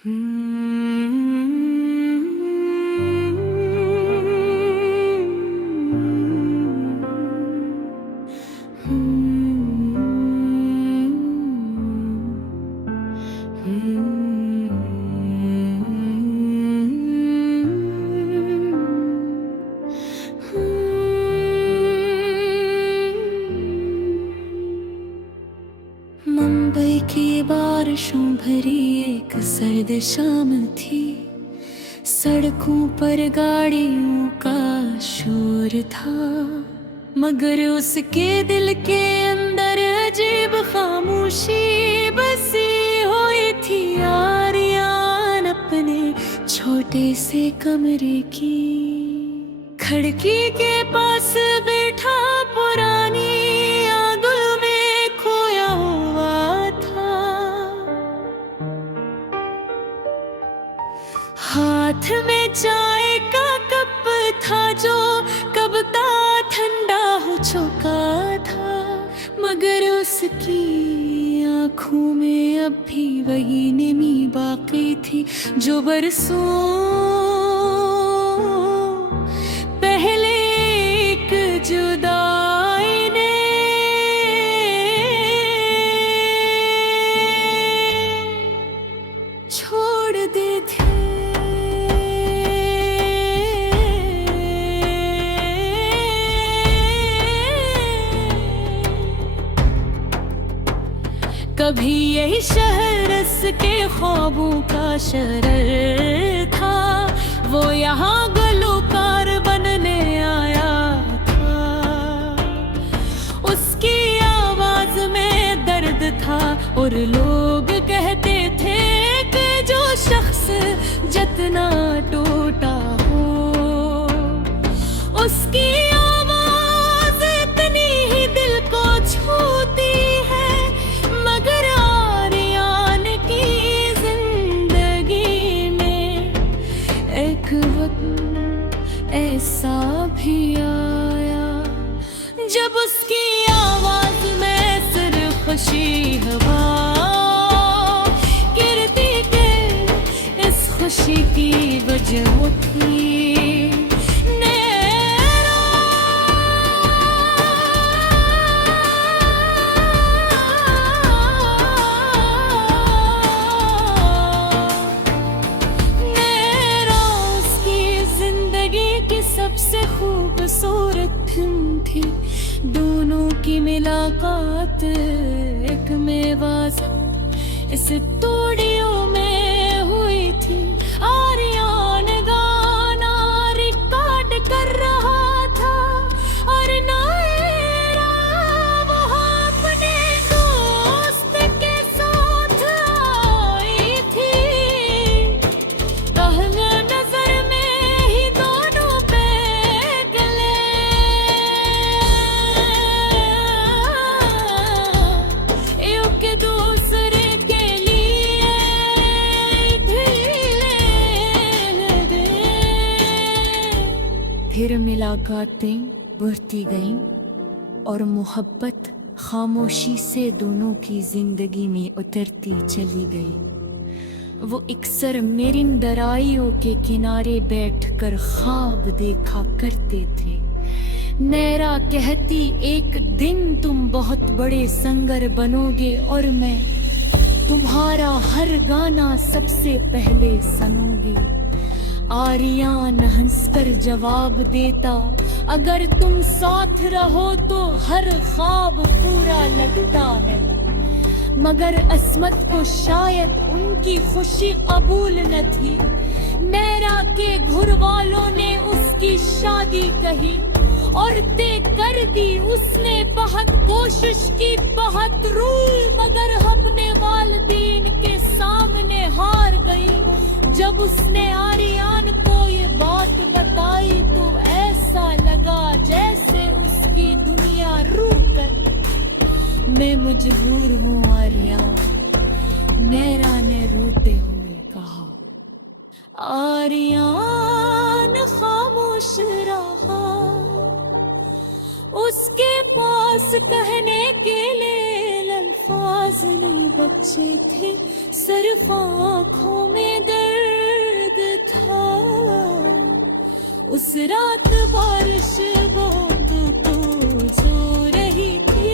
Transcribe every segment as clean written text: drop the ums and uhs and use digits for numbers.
मुंबई की बारिशों भरी एक सर्द शाम थी। सड़कों पर गाड़ियों का शोर था, मगर उसके दिल के अंदर अजीब खामोशी बसी हुई थी। आर्यान अपने छोटे से कमरे की खिड़की के पास बैठा पुरानी आंगुल में खोया हुआ था। हाथ में चाय का कप था जो कब का ठंडा हो चुका था, मगर उसकी आंखों में अब भी वही नमी बाकी थी जो बरसों पहले एक जुदाई ने छोड़ दी थी। कभी यही शहर इसके ख्वाबों का शहर था, वो यहाँ गुलकार बनने आया था। उसकी आवाज में दर्द था और लोग कहते थे कि जो शख्स जितना टूटा हो, उसकी आवाज इतनी ही दिल को छूती है। मगर आर्यान की जिंदगी में एक वक्त ऐसा भी आया जब उसकी आवाज में सिर्फ खुशी हवा गिरती के इस खुशी की वजह थी। सबसे खूबसूरत दिन थी, दोनों की मुलाकात एक मेवाज़ इस स्टूडियो में हुई थी। आर्यान गाना रिकॉर्ड कर रहा था और नायरा वहाँ अपने दोस्त के साथ आई थी। पहले नजर में ही दोनों पे गले, यूं के दूसरे के लिए ढीले दे। फिर मुलाकातें बढ़ती गईं और मोहब्बत खामोशी से दोनों की जिंदगी में उतरती चली गई। वो अक्सर मेरिन दराइयों के किनारे बैठकर ख्वाब देखा करते थे। नैरा कहती एक दिन तुम बहुत बड़े सिंगर बनोगे और मैं तुम्हारा हर गाना सबसे पहले सुनूंगी। आर्यान हंसकर जवाब देता, अगर तुम साथ रहो तो हर ख्वाब पूरा लगता है। मगर अस्मत को शायद उनकी खुशी कबूल न थी। नैरा के घर वालों ने उसकी शादी कही और तय कर दी। उसने बहुत कोशिश की, बहुत रोई, मगर अपने वालिदैन के सामने हार गई। जब उसने आर्यान को ये बात बताई तो ऐसा लगा जैसे उसकी दुनिया रूठ कर। मैं मजबूर हूँ आर्यान, नैरा ने रोते हुए कहा। आर्यान खामोश रहा, उसके पास कहने के लिए अल्फाज नहीं बचे थे, सिर्फ आँखों में उस रात बारिश बूंद तो सो रही थी,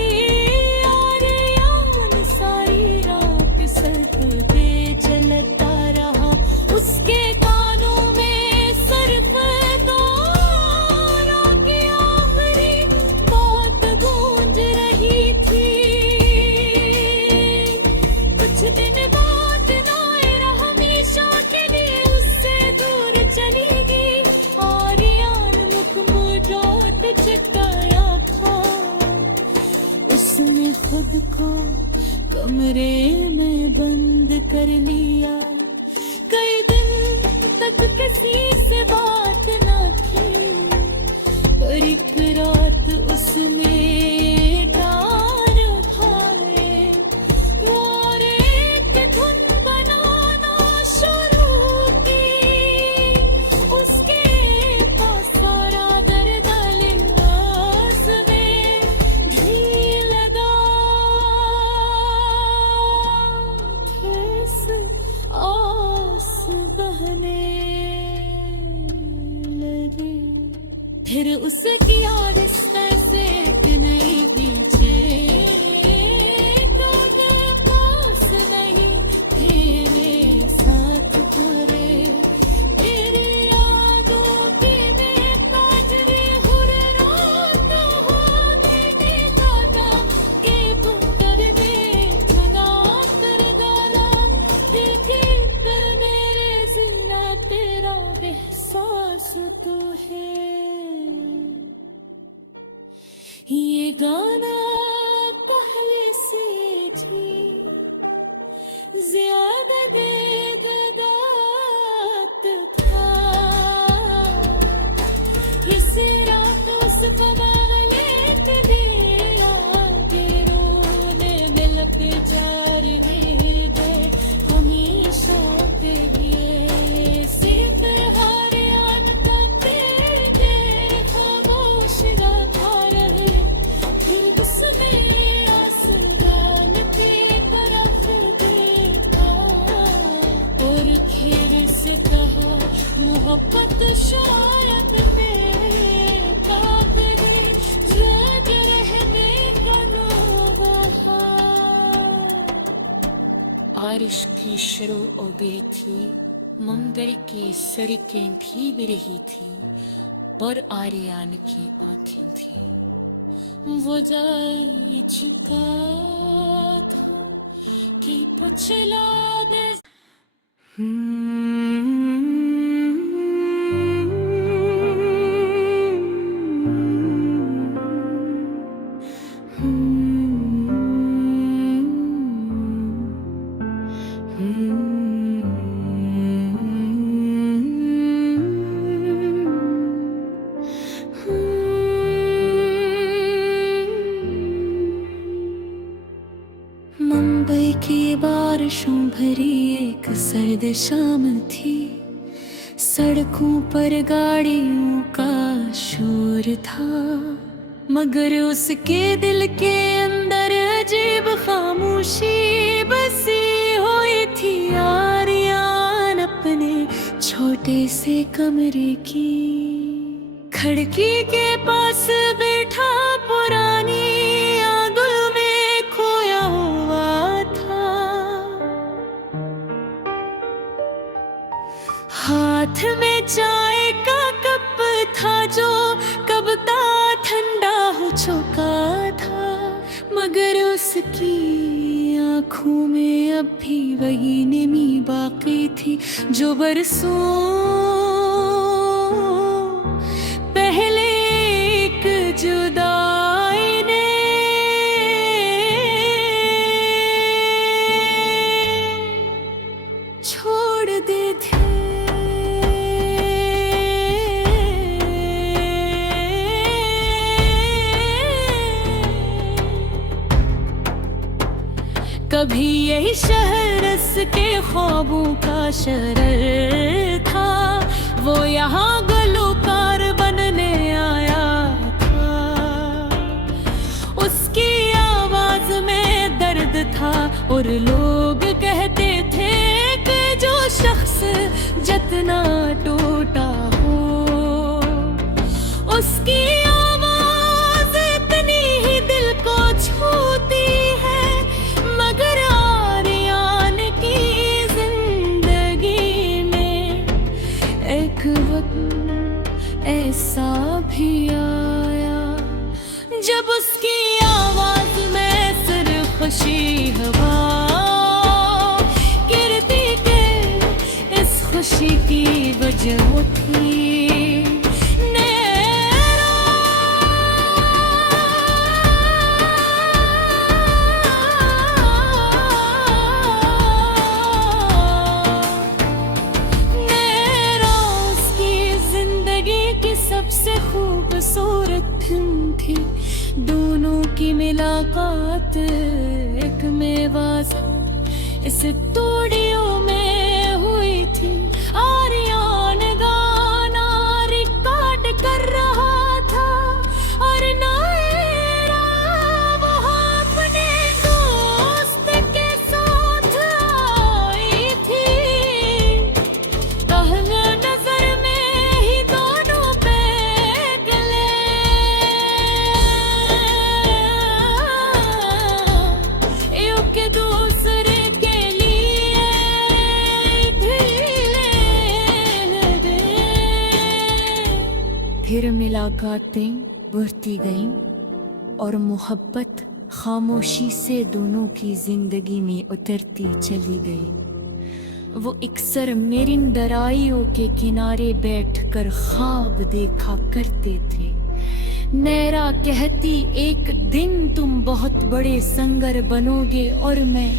आर्यान सारी रात सदके चलता रहा। उसके कानों में सरफदारा की आखिरी बात गूंज रही थी। कुछ दिन बाद नायरा हमेशा के लिए उससे दूर चली गई। आर्यान मुखमुराद चिपकाया था, उसने खुद को कमरे में बंद कर लिया। कई दिन तक किसी से बात न की, पर एक रात उसने तार खाए रोरे की धुन बनाना शुरू की। उसके पास सारा दर्द लिबास में भी लगा, ठेस आस बहने लगी। फिर उसकी आहिस्ता से एक नई पीछे पास नहीं तेरे साथ तुरे। तेरी यादों की मैं काजरे हुर रात होने दादा के पुत्र ने जगा कर डाला। देखे कर मेरे जिंदा तेरा एहसास तो है। ये गाना पहले से थी ज्यादा देदात था। इस रात उस बवाले पे देरा के रोने में लपटे जा रहे थे हमेशा के लिए। सिर्फ हारियान का तेरे खामोश रखा रहे। फिर उसने आसमान की तरफ देखा और फिर से कहा, मोहब्बत शायद मेरे काबिल याद रहने का वहाँ। बारिश की शुरू हो गई थी, मंदिर की सड़कें भीग रही थी और आर्यान की आंखें थी। वो जाई चुका था कि पछला दे। मुंबई की बारिशों भरी एक सर्द शाम थी। सड़कों पर गाड़ियों का शोर था, मगर उसके दिल के अंदर अजीब खामोशी बसी हुई थी। आर्यान अपने छोटे से कमरे की खिड़की के पास बैठा पुरानी आंगुल में खोया हुआ था। हाथ में चाय का कप था जो कब का ठंडा हो चुका था, मगर उसकी आंखों में अब भी वही नमी बाकी थी जो बरसों पहले एक जुदाई ने छोड़ दी थी। कभी यही शहर के ख्वाबों का शहर था, वो यहाँ गुलकार बनने आया था। उसकी आवाज में दर्द था और लोग कहते थे कि जो शख्स जितना टूटा हो खामोशी की वजह थी। सबसे खूबसूरत दिन थी, दोनों की मुलाकात एक मेवाज़ इस स्टूडियो में हुई थी। आर्यन गाना रिकॉर्ड कर रहा था और नायरा वहाँ अपने दोस्त के साथ आई थी। पहले नजर में ही दोनों पे गले, एक दूसरे के लिए दे। फिर मुलाकातें बढ़ती गईं और मोहब्बत खामोशी से दोनों की जिंदगी में उतरती चली गई। वो अक्सर मेरिन दराइयों के किनारे बैठकर ख्वाब देखा करते थे। नैरा कहती एक दिन तुम बहुत बड़े सिंगर बनोगे और मैं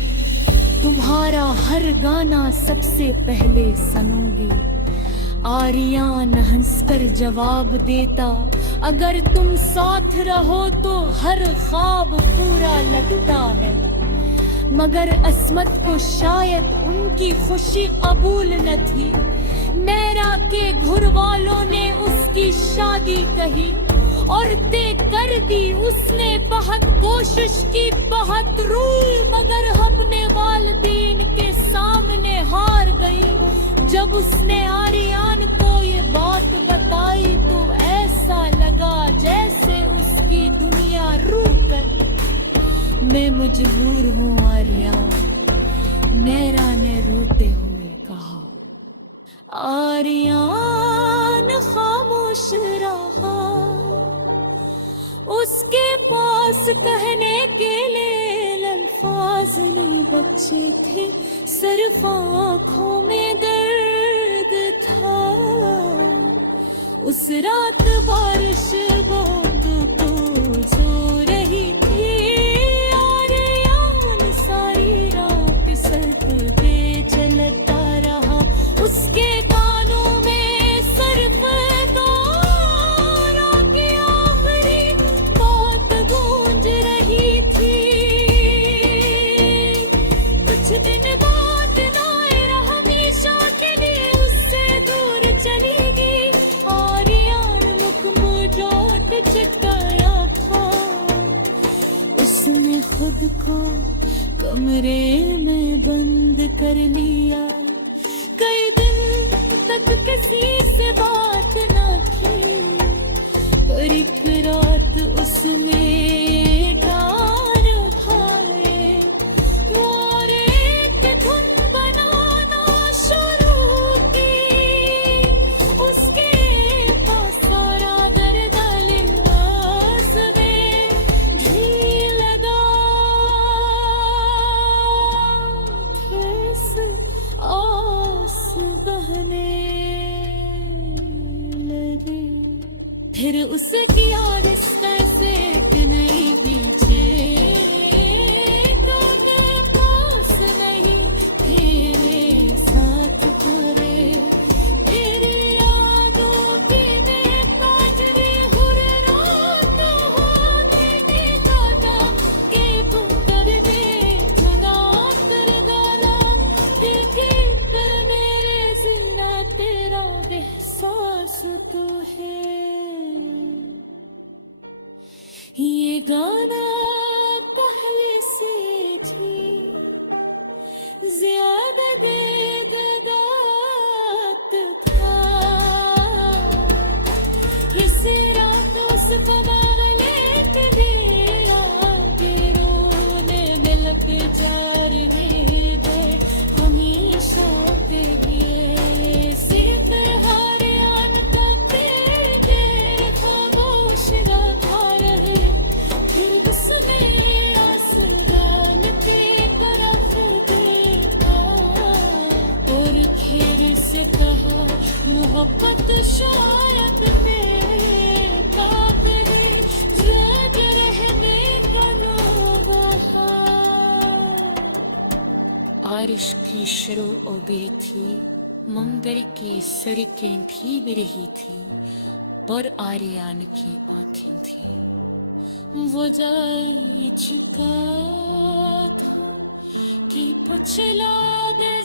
तुम्हारा हर गाना सबसे पहले सुनूंगी। आर्यन हंसकर जवाब देता, अगर तुम साथ रहो तो हर ख्वाब पूरा लगता है। मगर अस्मत को शायद उनकी खुशी कबूल न थी। नैरा के घर वालों ने उसकी शादी कही और तय कर दी। उसने बहुत कोशिश की, बहुत रोई, मगर अपने वालिदैन के सामने हार गई। जब उसने आर्यन को ये बात बताई तो ऐसा लगा जैसे उसकी दुनिया रूठ गई। मैं मजबूर हूँ आर्यन, नैरा ने रोते हुए कहा। आर्यन खामोश रहा, उसके पास कहने के लिए अल्फाज नहीं बचे थे, सिर्फ आँखों में दर्द था। उस रात बारिश बूंद को सो रही थी। आर्यन सारी रात सड़क पे चलता रहा, उसके कानों में सिर्फ गाना की आखिरी बात गूंज रही थी। कुछ दिन बाद नायरा हमेशा के लिए उससे दूर चली गई। आर्यन मुख मुड़ोट चिपकाया था, उसने खुद को कमरे में बंद कर लिया। कई दिन तक किसी से बात न की, पर एक रात उसने गान खाए और एक धुन बनाना शुरू की। उसके पास सारा दर्द लिबास में ढील लगा, ठेस आस बहने लगी। फिर उसकी आहिस्ता से एक नई पीछे कांधे पास नहीं तेरे साथ करे। तेरी यादों की मैं काजरी हुर रात होने नहीं जाता कि तुम करने जुदा कर डाला। देखे कर मेरे जिंदा तेरा एहसास तो है। ये गाना पहले से थी ज्यादा देदात था। इस रात उस पवाले के डेरा के रोने में लग जा रही थे हमेशा के लिए। सीत आर्यन का तेरे खामोश रहा रहे, फिर से कहा मोहब्बत शायद में काबिल ज़िद रहने का नौबहार। बारिश की शुरू ओबे थी, मंगर की सड़कें भीग रही थी और आर्यन की आंखें थी। वो जाए चुका था कि पछला दे